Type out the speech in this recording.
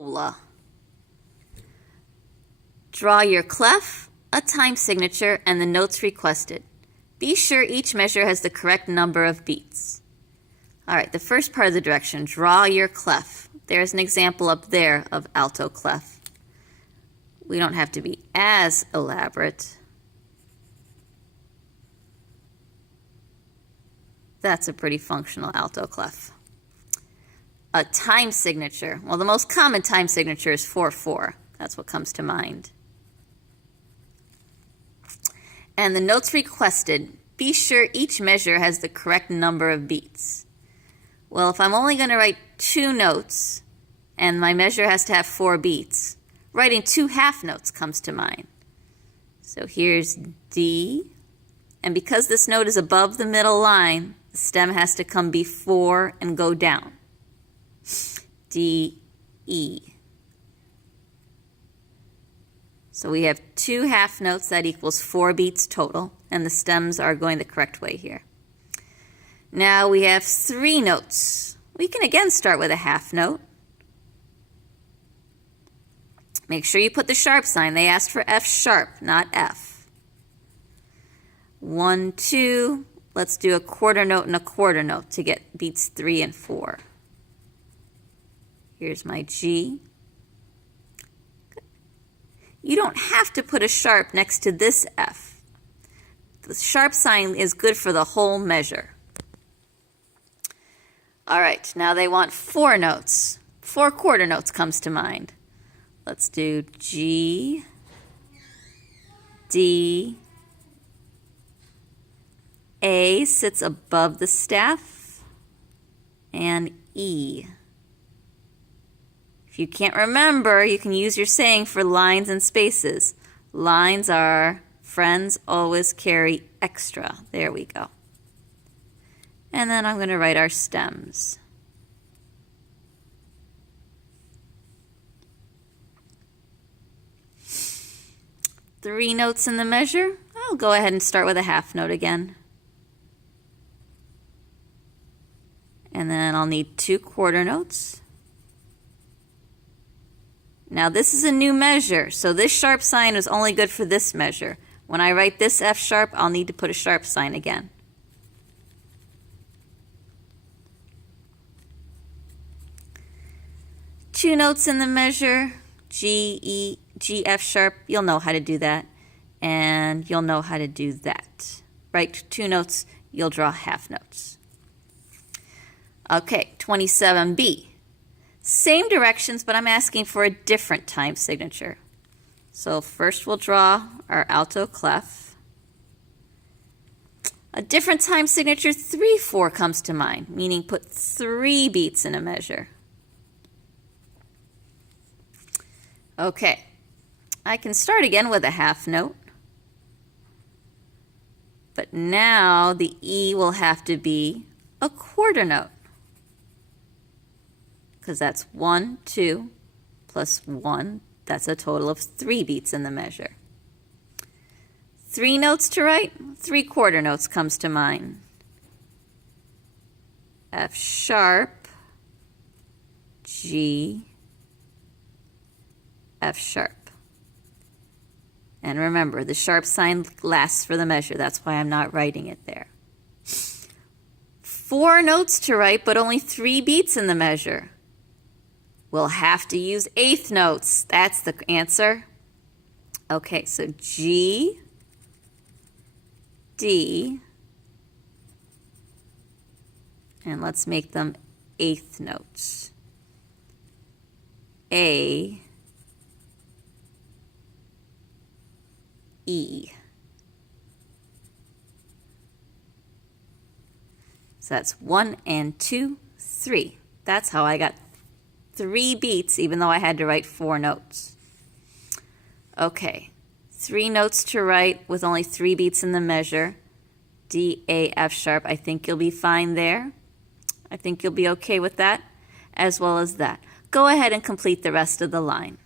Viola. Draw your clef, a time signature, and the notes requested. Be sure each measure has the correct number of beats. All right, the first part of the direction, draw your clef. There's an example up there of alto clef. We don't have to be as elaborate. That's a pretty functional alto clef. A time signature. Well, the most common time signature is 4/4. That's what comes to mind. And the notes requested. Be sure each measure has the correct number of beats. Well, if I'm only going to write 2 notes and my measure has to have 4 beats, writing 2 half notes comes to mind. So here's D, and because this note is above the middle line, the stem has to come before and go down. D, E. So we have 2 half notes, that equals 4 beats total, and the stems are going the correct way here. Now we have 3 notes. We can again start with a half note. Make sure you put the sharp sign. They asked for F sharp, not F. 1, 2. Let's do a quarter note and a quarter note to get beats 3 and 4. Here's my G. You don't have to put a sharp next to this F. The sharp sign is good for the whole measure. All right, now they want 4 notes. 4 quarter notes comes to mind. Let's do G, D, A sits above the staff, and E. If you can't remember, you can use your saying for lines and spaces. Lines are friends always carry extra. There we go. And then I'm going to write our stems. Three notes in the measure. I'll go ahead and start with a half note again. And then I'll need 2 quarter notes. Now this is a new measure, so this sharp sign is only good for this measure. When I write this F sharp, I'll need to put a sharp sign again. Two notes in the measure, G, E, G, F sharp. You'll know how to do that, and you'll know how to do that. Write 2 notes, you'll draw half notes. Okay, 27B. Same directions, but I'm asking for a different time signature. So first we'll draw our alto clef. A different time signature, 3/4 comes to mind, meaning put 3 beats in a measure. Okay, I can start again with a half note. But now the E will have to be a quarter note, because that's 1, 2, plus 1. That's a total of 3 beats in the measure. 3 notes to write, 3 quarter notes comes to mind. F sharp, G, F sharp. And remember, the sharp sign lasts for the measure. That's why I'm not writing it there. 4 notes to write, but only 3 beats in the measure. We'll have to use 1/8 notes. That's the answer. Okay, so G, D, and let's make them 1/8 notes. A, E. So that's 1 and 2, 3. That's how I got 3 beats, even though I had to write 4 notes. Okay, 3 notes to write with only 3 beats in the measure. D, A, F sharp. I think you'll be fine there. I think you'll be okay with that, as well as that. Go ahead and complete the rest of the line.